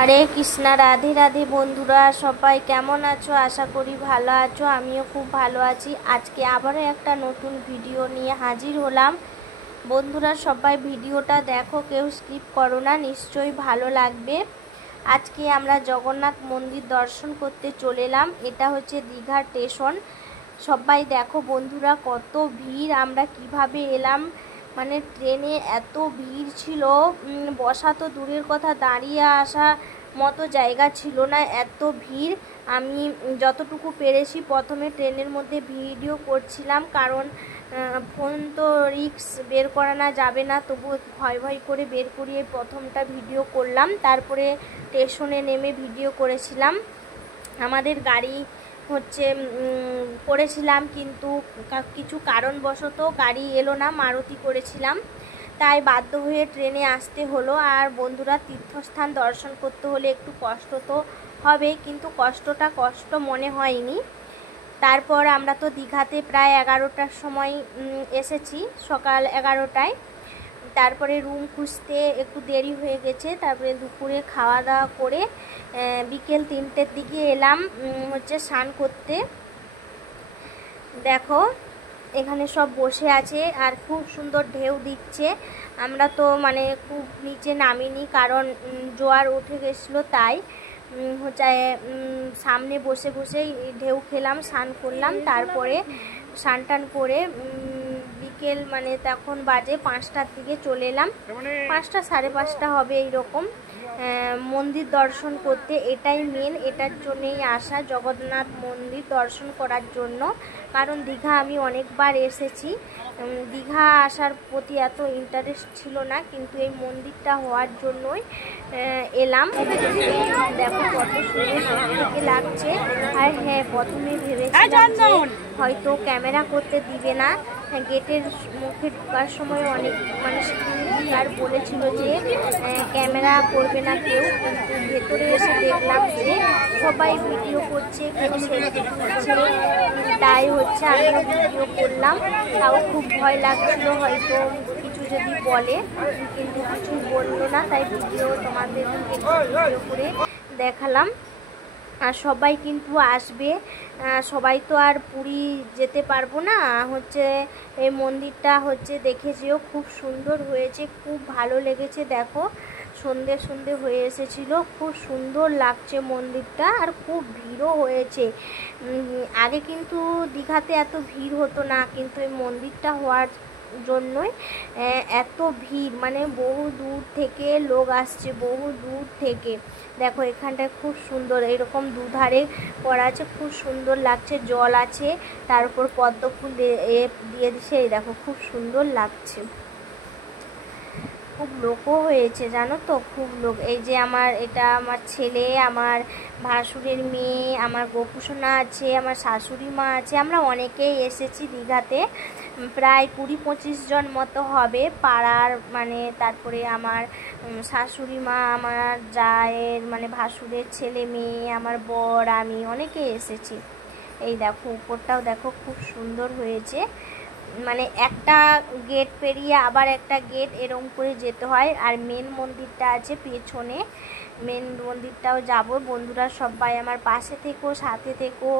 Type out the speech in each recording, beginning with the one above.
হরে কৃষ্ণা, রাধে রাধে। বন্ধুরা সবাই কেমন আছো? আশা করি ভালো আছো। আমিও খুব ভালো আছি। আজকে আবারও একটা নতুন ভিডিও নিয়ে হাজির হলাম। বন্ধুরা সবাই ভিডিওটা দেখো, কেউ স্কিপ করো না, নিশ্চয়ই ভালো লাগবে। আজকে আমরা জগন্নাথ মন্দির দর্শন করতে চলে এলাম। এটা হচ্ছে দীঘার স্টেশন। সবাই দেখো বন্ধুরা কত ভিড়। আমরা কিভাবে এলাম, মানে ট্রেনে এত ভিড় ছিল, বসা তো দূরের কথা, দাঁড়িয়ে আসা মতো জায়গা ছিল না, এত ভিড়। আমি যতটুকু পেরেছি প্রথমে ট্রেনের মধ্যে ভিডিও করছিলাম, কারণ ফোন তো রিস্ক বের করানো যাবে না, তবু ভয় ভয় করে বের করিয়ে প্রথমটা ভিডিও করলাম। তারপরে স্টেশনে নেমে ভিডিও করেছিলাম। আমাদের গাড়ি করেছিলাম, কিন্তু কিছু কারণবশত গাড়ি এলো না, মারুতি করেছিলাম, তাই বাধ্য হয়ে ট্রেনে আসতে হলো। আর বন্ধুরা, তীর্থস্থান দর্শন করতে হলে একটু কষ্ট তো হবে, কিন্তু কষ্টটা কষ্ট মনে হয়নি। তারপর আমরা তো দীঘাতে প্রায় 11টার সময় এসেছি, সকাল 11টায়। তারপরে রুম খুঁজতে একটু দেরি হয়ে গেছে। তারপরে দুপুরে খাওয়া দাওয়া করে বিকেল 3টের দিকে এলাম স্নান করতে। দেখো এখানে সব বসে আছে আর খুব সুন্দর ঢেউ দিচ্ছে। আমরা তো মানে খুব নিচে নামিনি, কারণ জোয়ার উঠে গেছিলো, তাই সামনে বসে বসেই ঢেউ খেলাম, স্নান করলাম। তারপরে স্নান টান করে বিকেল মানে তখন বাজে 5টার দিকে চলে এলাম। 5টা 5:30 হবে এইরকম, মন্দির দর্শন করতে। এটাই মেন, এটার জন্যেই আসা, জগন্নাথ মন্দির দর্শন করার জন্য। কারণ দীঘা আমি অনেকবার এসেছি, দীঘা আসার প্রতি এত ইন্টারেস্ট ছিল না, কিন্তু এই মন্দিরটা হওয়ার জন্যই এলাম। দেখো কত সুন্দর থেকে লাগছে। আর হ্যাঁ, প্রথমে ভেবেছিলাম যে হয়তো ক্যামেরা করতে দিবে না, গেটের মুখে ঢোকার সময় অনেক মানে আর বলেছিল যে ক্যামেরা করবে না কেউ, কিন্তু ভেতরে এসে দেখলাম যে সবাই ভিডিও করছে, কেউ সেলফি তুলছে, তাই আমিও ভিডিও করলাম। তাও খুব ভয় লাগছিল হয়তো কিছু যদি বলে, কিন্তু কিছু বললো না, তাই ভিডিও তোমাদের ভিডিও করে দেখালাম। আর সবাই কিন্তু আসবে, সবাই তো আর পুরী যেতে পারবো না। এই মন্দিরটা দেখে যেও, খুব সুন্দর হয়েছে, খুব ভালো লেগেছে। দেখো সন্ধে হয়ে এসেছিলো, খুব সুন্দর লাগছে মন্দিরটা, আর খুব ভিড়ও হয়েছে। আগে কিন্তু দীঘাতে এত ভিড় হতো না, কিন্তু এই মন্দিরটা হওয়ার জন্যই এত ভিড়, মানে বহু দূর থেকে লোক আসছে, বহু দূর থেকে। দেখো এখানটায় খুব সুন্দর এরকম দুধারে করা আছে, খুব সুন্দর লাগছে, জল আছে, তার উপর পদ্ম ফুল দিয়ে দিছে। এই দেখো খুব সুন্দর লাগছে, খুব লোকও হয়েছে জানো তো, খুব লোক। এই যে এটা আমার ছেলে, আমার ভাসুরের মেয়ে, আমার গোপুসোনা আছে, আমার শাশুড়ি মা আছে, আমরা অনেকেই এসেছি দীঘাতে, প্রায় 20-25 জন মতো হবে পাড়ার। মানে তারপরে আমার শাশুড়ি মা, আমার জায়ের মানে ভাসুরের ছেলে মেয়ে, আমার বর, আমি অনেকেই এসেছি। এই দেখো উপরটাও দেখো খুব সুন্দর হয়েছে, মানে একটা গেট পেরিয়ে আবার একটা গেট এরকম করে যেতে হয়। আর মেন মন্দিরটা আছে পেছনে, মেন মন্দিরটাও যাব। বন্ধুরা সবাই আমার পাশে থেকো, সাথে থেকো।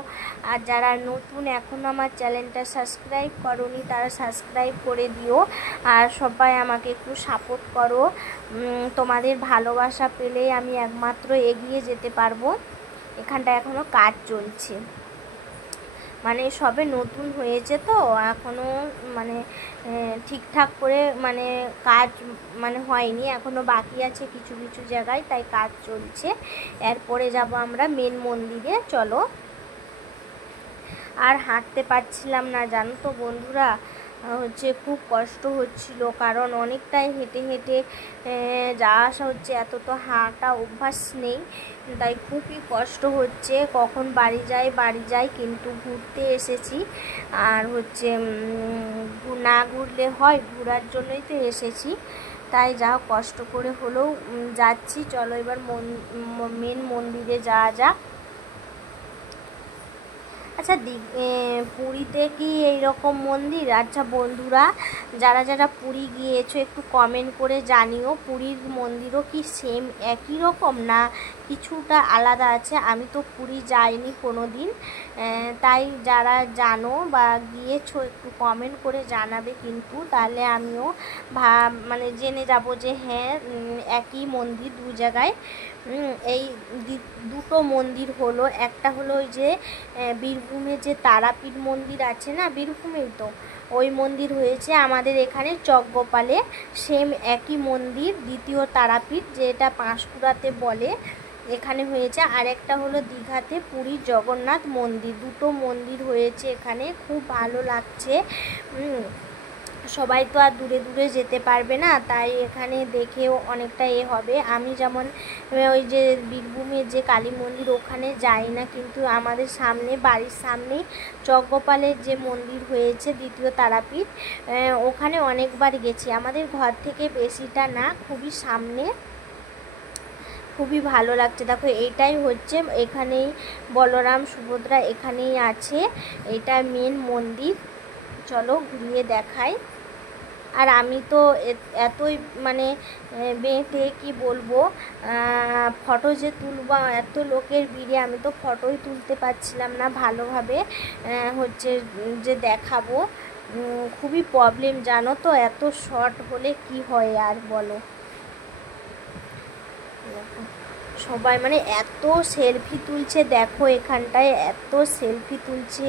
আর যারা নতুন এখনও আমার চ্যানেলটা সাবস্ক্রাইব করোনি, তারা সাবস্ক্রাইব করে দিও। আর সবাই আমাকে একটু সাপোর্ট করো, তোমাদের ভালোবাসা পেলেই আমি একমাত্র এগিয়ে যেতে পারবো। এখানটা এখনও কাজ চলছে, মানে সবে নতুন হয়েছে তো, এখনও মানে ঠিকঠাক করে মানে কাজ মানে হয়নি, এখনও বাকি আছে কিছু কিছু জায়গায়, তাই কাজ চলছে। এরপরে যাব আমরা মেন মন্দিরে, চলো। আর হাঁটতে পারছিলাম না জানো তো বন্ধুরা, খুব কষ্ট হচ্ছিল, কারণ অনেকটাই হেঁটে হেঁটে যাওয়া আসা হচ্ছে, এত তো হাঁটা অভ্যাস নেই, তাই খুবই কষ্ট হচ্ছে। কখন বাড়ি যাই, কিন্তু ঘুরতে এসেছি, আর না ঘুরলে হয়, ঘোরার জন্যই তো এসেছি, তাই যা কষ্ট করে হলেও যাচ্ছি। চলো এবার মেন মন্দিরে যাওয়া যাক। আচ্ছা পুরীতে কি এইরকম মন্দির? আচ্ছা বন্ধুরা, যারা যারা পুরী গিয়েছো একটু কমেন্ট করে জানিও, পুরীর মন্দিরও কি সেম একই রকম না কিছুটা আলাদা আছে। আমি তো পুরী যাইনি কোনো দিন, তাই যারা জানো বা গিয়েছো একটু কমেন্ট করে জানাবে কিন্তু, তাহলে আমিও মানে জেনে যাব যে হ্যাঁ একই মন্দির দু জায়গায়। এই দুটো মন্দির হলো, একটা হলো ওই যে বীরভূমে যে তারাপীঠ মন্দির আছে না, বীরভূমেই তো ওই মন্দির হয়েছে আমাদের এখানে চকগোপালে, সেম একই মন্দির দ্বিতীয় তারাপীঠ যেটা পাঁশকুড়াতে বলে এখানে হয়েছে। আর একটা হলো দীঘাতে পুরীর জগন্নাথ মন্দির, দুটো মন্দির হয়েছে এখানে, খুব ভালো লাগছে। সবাই তো আর দূরে দূরে যেতে পারবে না, তাই এখানে দেখেও অনেকটা হবে। আমি যেমন ওই যে বীরভূমের যে কালী মন্দির ওখানে যাই না, কিন্তু আমাদের সামনে বাড়ির সামনেই চকগোপালের যে মন্দির হয়েছে দ্বিতীয় তারাপীঠ, ওখানে অনেকবার গেছি। আমাদের ঘর থেকে বেশিটা না, খুবই সামনে, খুবই ভালো লাগছে। দেখো এইটাই হচ্ছে, এখানেই বলরাম সুভদ্রা এখানেই আছে, এটা মেন মন্দির। চলো ঘুরিয়ে দেখাই। আর আমি তো এতই মানে বেঁটে কি বলবো, ফটো যে তুলবো এত লোকের ভিড়ে আমি তো ফটোই তুলতে পারছিলাম না ভালোভাবে, হচ্ছে যে দেখাবো খুবই প্রবলেম জানো তো, এত শর্ট হলে কি হয় আর বলো। সবাই মানে এত সেলফি তুলছে, দেখো এখানটায় এত সেলফি তুলছে,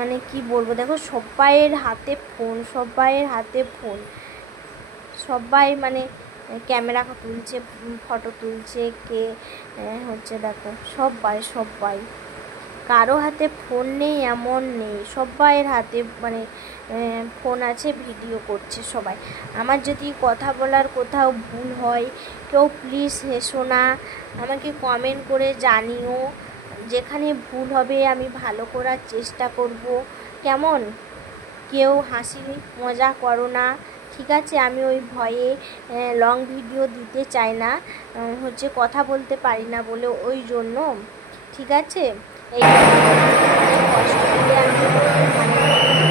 মানে কি বলবো। দেখো সবাইয়ের হাতে ফোন, সবাইয়ের হাতে ফোন, সবাই মানে ক্যামেরা তুলছে, ফটো তুলছে, কে হচ্ছে দেখো সবাই কারো হাতে ফোন নেই এমন নেই, সবাইয়ের হাতে মানে ফোন আছে, ভিডিও করছে সবাই। আমার যদি কথা বলার কোথাও ভুল হয় কেউ প্লিজ হেসো না, আমাকে কমেন্ট করে জানিও, যেখানে ভুল হবে আমি ভালো করার চেষ্টা করব, কেমন? কেউ হাসি মজা করো না, ঠিক আছে? আমি ওই ভয়ে লং ভিডিও দিতে চাই না, হচ্ছে কথা বলতে পারি না বলে, ওই জন্য, ঠিক আছে? এই কষ্ট করে আমি মানে